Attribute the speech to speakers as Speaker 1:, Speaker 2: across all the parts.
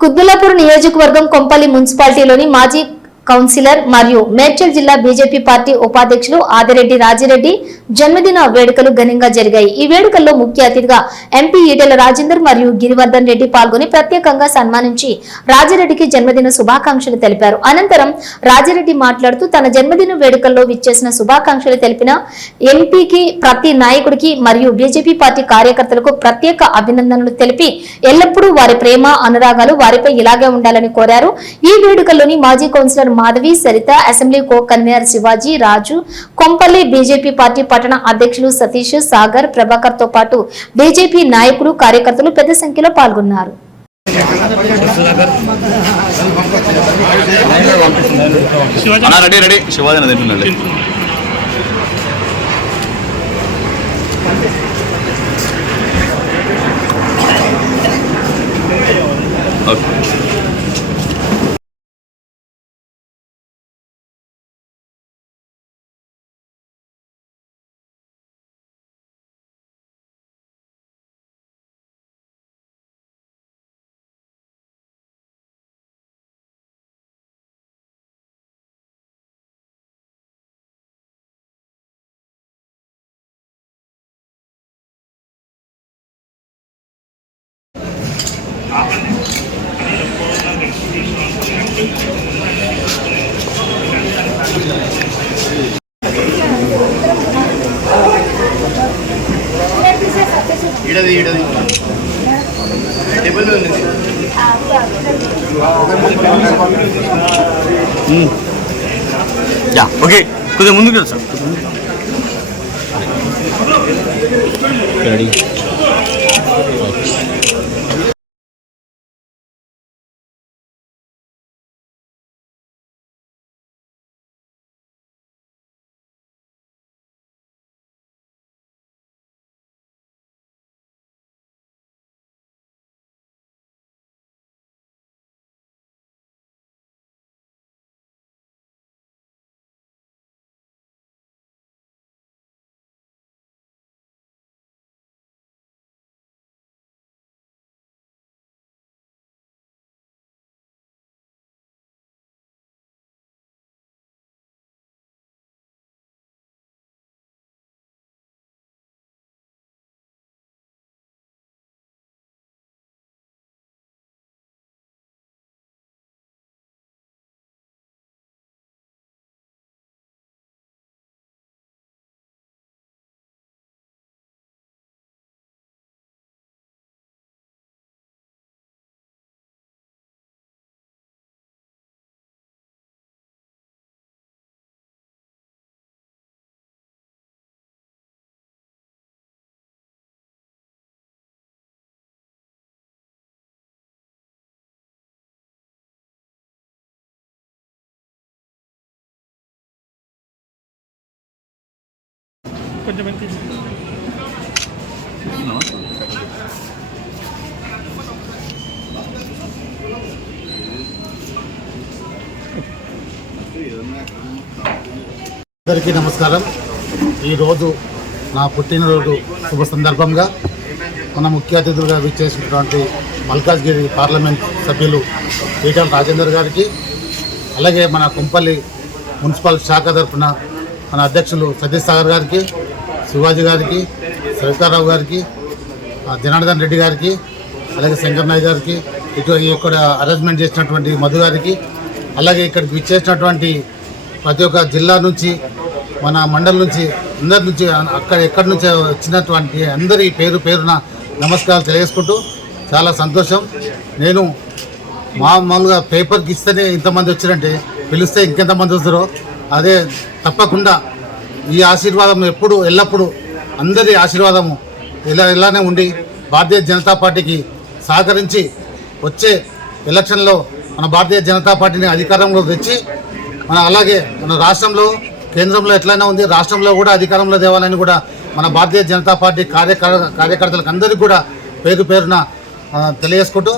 Speaker 1: కుద్బులాపూర్ నియోజకవర్గం కొంపల్లి మున్సిపాలిటీలోని మాజీ కౌన్సిలర్ మరియు మేడ్చల్ జిల్లా బీజేపీ పార్టీ ఉపాధ్యక్షులు ఆదిరెడ్డి రాజిరెడ్డి జన్మదిన వేడుకలు ఘనంగా జరిగాయి. ఈ వేడుకల్లో ముఖ్య అతిథిగా ఎంపీ ఈటెల రాజేందర్ మరియు గిరివర్ధన్ రెడ్డి పాల్గొని ప్రత్యేకంగా సన్మానించి రాజిరెడ్డికి జన్మదిన శుభాకాంక్షలు తెలిపారు. అనంతరం రాజిరెడ్డి మాట్లాడుతూ తన జన్మదిన వేడుకల్లో విచ్చేసిన శుభాకాంక్షలు తెలిపిన ఎంపీకి ప్రతి నాయకుడికి మరియు బీజేపీ పార్టీ కార్యకర్తలకు ప్రత్యేక అభినందనలు తెలిపి ఎల్లప్పుడూ వారి ప్రేమ అనురాగాలు వారిపై ఇలాగే ఉండాలని కోరారు. ఈ వేడుకల్లోని మాజీ councillor Madhavi Saritha assembly co convener Shivaji Raju Kompally BJP party పట్టణ అధ్యక్షులు సతీష్ సాగర్ ప్రభాకర్తో పాటు బీజేపీ నాయకులు కార్యకర్తలు పెద్ద సంఖ్యలో పాల్గొన్నారు.
Speaker 2: అన్న రెడీ రెడీ. శివాజీ
Speaker 3: ఇడది ఇడది టేబుల్ ఉంది
Speaker 2: యా ఓకే కొద్దిగా ముందుకు వెళ్ళు కొంచెం ఎంత
Speaker 4: అందరికీ నమస్కారం. ఈరోజు నా పుట్టినరోజు శుభ సందర్భంగా మన ముఖ్య అతిథులుగా విచ్చేసినటువంటి మల్కాజ్గిరి పార్లమెంట్ సభ్యులు ఈటల రాజేందర్ గారికి అలాగే మన కుంపల్లి మున్సిపల్ శాఖ తరఫున మన అధ్యక్షులు సతీష్ సాగర్ గారికి శివాజీ గారికి సవితారావు గారికి జనార్దన్ రెడ్డి గారికి అలాగే శంకర్నాయ్ గారికి ఇటు ఇక్కడ అరేంజ్మెంట్ చేసినటువంటి మధు గారికి అలాగే ఇక్కడికి విచ్చేసినటువంటి ప్రతి ఒక్క జిల్లా నుంచి మన మండలం నుంచి అందరి నుంచి అక్కడ ఎక్కడి నుంచి వచ్చినటువంటి అందరి పేరు పేరున నమస్కారాలు తెలియజేసుకుంటూ చాలా సంతోషం. నేను మామూలుగా పేపర్కి ఇస్తేనే ఇంతమంది వచ్చారంటే పిలిస్తే ఇంకెంతమంది వస్తారో అదే తప్పకుండా ఈ ఆశీర్వాదం ఎప్పుడు ఎల్లప్పుడూ అందరి ఆశీర్వాదము ఇలా ఇలానే ఉండి భారతీయ జనతా పార్టీకి సహకరించి వచ్చే ఎలక్షన్లో మన భారతీయ జనతా పార్టీని అధికారంలో తెచ్చి మన అలాగే మన రాష్ట్రంలో కేంద్రంలో ఎట్లయినా ఉంది రాష్ట్రంలో కూడా అధికారంలో తేవాలని కూడా మన భారతీయ జనతా పార్టీ కార్యకర్ కార్యకర్తలకు అందరికీ కూడా పేరు పేరున తెలియజేసుకుంటూ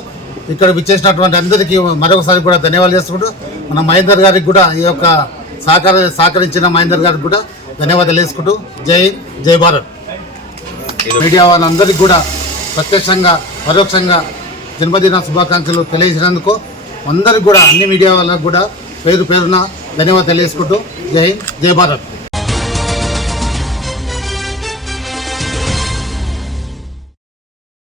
Speaker 4: ఇక్కడ విచ్చేసినటువంటి అందరికీ మరొకసారి కూడా ధన్యవాదాలు చేసుకుంటూ మన మహేందర్ గారికి కూడా ఈ యొక్క సహకార సహకరించిన మహేందర్ గారికి కూడా ధన్యవాదాలు వేసుకుంటూ జై జై భారత్. మీడియా వాళ్ళందరికీ కూడా ప్రత్యక్షంగా పరోక్షంగా జన్మదిన శుభాకాంక్షలు తెలియజేసినందుకు అందరికి కూడా అన్ని మీడియా వాళ్ళకు కూడా పేరు పేరున ధన్యవాదాలు తెలియజేసుకుంటూ జై హింద్ జై భారత్.